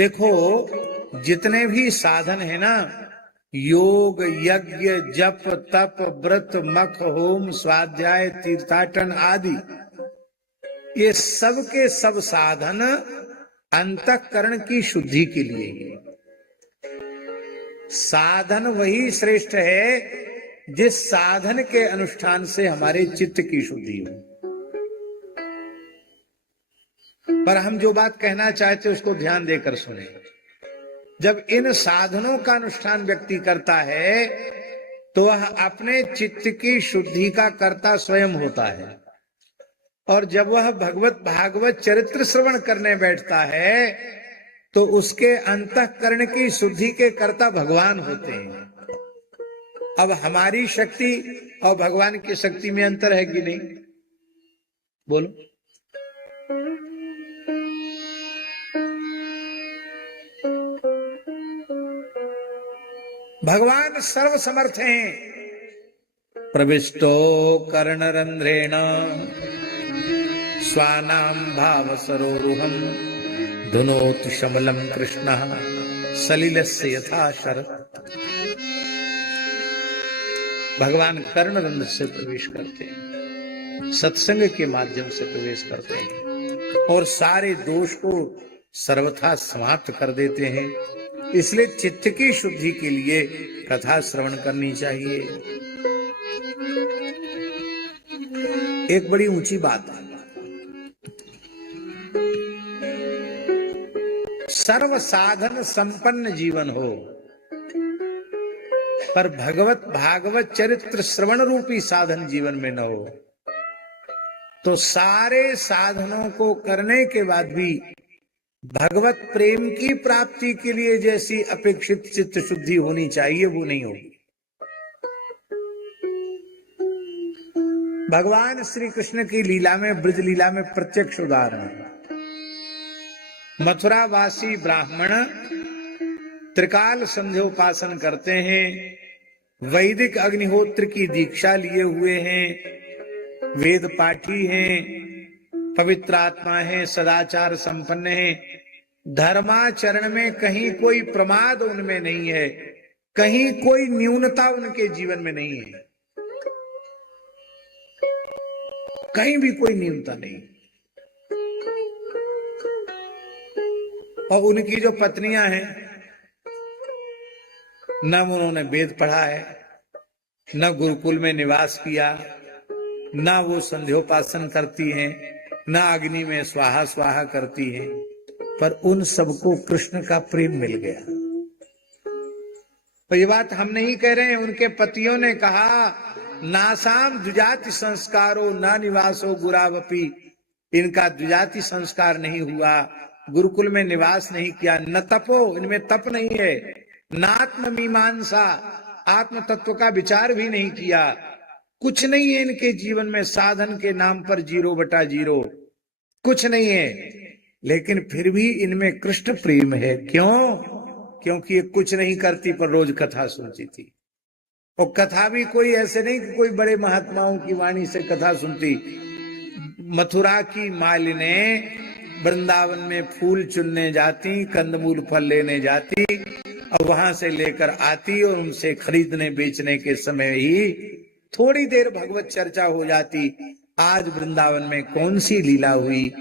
देखो, जितने भी साधन है ना, योग, यज्ञ, जप, तप, व्रत, मख, होम, स्वाध्याय, तीर्थाटन आदि, ये सब के सब साधन अंतःकरण की शुद्धि के लिए ही। साधन वही श्रेष्ठ है जिस साधन के अनुष्ठान से हमारे चित्त की शुद्धि हो। पर हम जो बात कहना चाहते उसको ध्यान देकर सुने। जब इन साधनों का अनुष्ठान व्यक्ति करता है तो वह अपने चित्त की शुद्धि का कर्ता स्वयं होता है, और जब वह भगवत भागवत चरित्र श्रवण करने बैठता है तो उसके अंतःकरण की शुद्धि के कर्ता भगवान होते हैं। अब हमारी शक्ति और भगवान की शक्ति में अंतर है कि नहीं? बोलो। भगवान सर्व समर्थ हैं। प्रविष्टो कर्णरंध्रेण स्वानाम भाव सरोरुहम धुनोति शमलम कृष्ण सलिलस्य यथा शरत्। भगवान कर्णरंध्र से प्रवेश करते हैं, सत्संग के माध्यम से प्रवेश करते हैं और सारे दोष को सर्वथा समाप्त कर देते हैं। इसलिए चित्त की शुद्धि के लिए कथा श्रवण करनी चाहिए। एक बड़ी ऊंची बात है, सर्व साधन संपन्न जीवन हो, पर भगवत भागवत चरित्र श्रवण रूपी साधन जीवन में न हो तो सारे साधनों को करने के बाद भी भगवत प्रेम की प्राप्ति के लिए जैसी अपेक्षित चित्त शुद्धि होनी चाहिए वो नहीं होगी। भगवान श्री कृष्ण की लीला में, ब्रज लीला में प्रत्यक्ष उदाहरण है। मथुरावासी ब्राह्मण त्रिकाल संध्योपासन करते हैं, वैदिक अग्निहोत्र की दीक्षा लिए हुए हैं, वेद पाठी हैं, पवित्र आत्मा है, सदाचार संपन्न है, धर्माचरण में कहीं कोई प्रमाद उनमें नहीं है, कहीं कोई न्यूनता उनके जीवन में नहीं है, कहीं भी कोई न्यूनता नहीं। और उनकी जो पत्नियां हैं, न उन्होंने वेद पढ़ा है, न गुरुकुल में निवास किया, न वो संध्योपासन करती हैं, न अग्नि में स्वाहा स्वाहा करती हैं, पर उन सबको कृष्ण का प्रेम मिल गया। तो ये बात हम नहीं कह रहे हैं, उनके पतियों ने कहा, नासाम द्विजाति संस्कारो न निवासो गुरावपी। इनका द्विजाति संस्कार नहीं हुआ, गुरुकुल में निवास नहीं किया, न तपो, इनमें तप नहीं है, नात्म मीमांसा, आत्म तत्व का विचार भी नहीं किया, कुछ नहीं है इनके जीवन में, साधन के नाम पर 0/0 कुछ नहीं है, लेकिन फिर भी इनमें कृष्ण प्रेम है। क्यों? क्योंकि ये कुछ नहीं करती पर रोज कथा सुनती थी। और कथा भी कोई ऐसे नहीं कि कोई बड़े महात्माओं की वाणी से कथा सुनती। मथुरा की मालिनें वृंदावन में फूल चुनने जाती, कंदमूल फल लेने जाती और वहां से लेकर आती और उनसे खरीदने बेचने के समय ही थोड़ी देर भगवत चर्चा हो जाती। आज वृंदावन में कौन सी लीला हुई,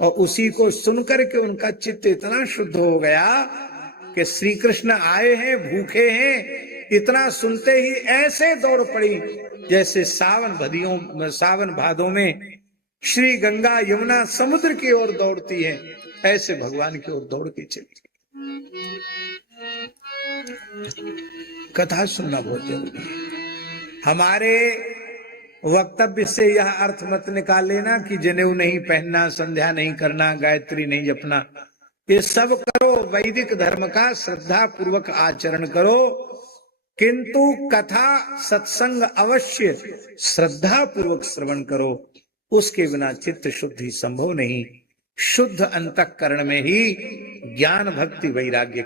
और उसी को सुनकर के उनका चित्त इतना शुद्ध हो गया कि श्री कृष्ण आए हैं, भूखे हैं, इतना सुनते ही ऐसे दौड़ पड़ी जैसे सावन भादों में श्री गंगा यमुना समुद्र की ओर दौड़ती है, ऐसे भगवान की ओर दौड़ के चली। कथा सुनना बहुत जरूरी है। हमारे वक्तव्य से यह अर्थ मत निकाल लेना कि जनेऊ नहीं पहनना, संध्या नहीं करना, गायत्री नहीं जपना, ये सब करो, वैदिक धर्म का श्रद्धा पूर्वक आचरण करो, किंतु कथा सत्संग अवश्य श्रद्धा पूर्वक श्रवण करो। उसके बिना चित्त शुद्धि संभव नहीं। शुद्ध अंतःकरण में ही ज्ञान भक्ति वैराग्य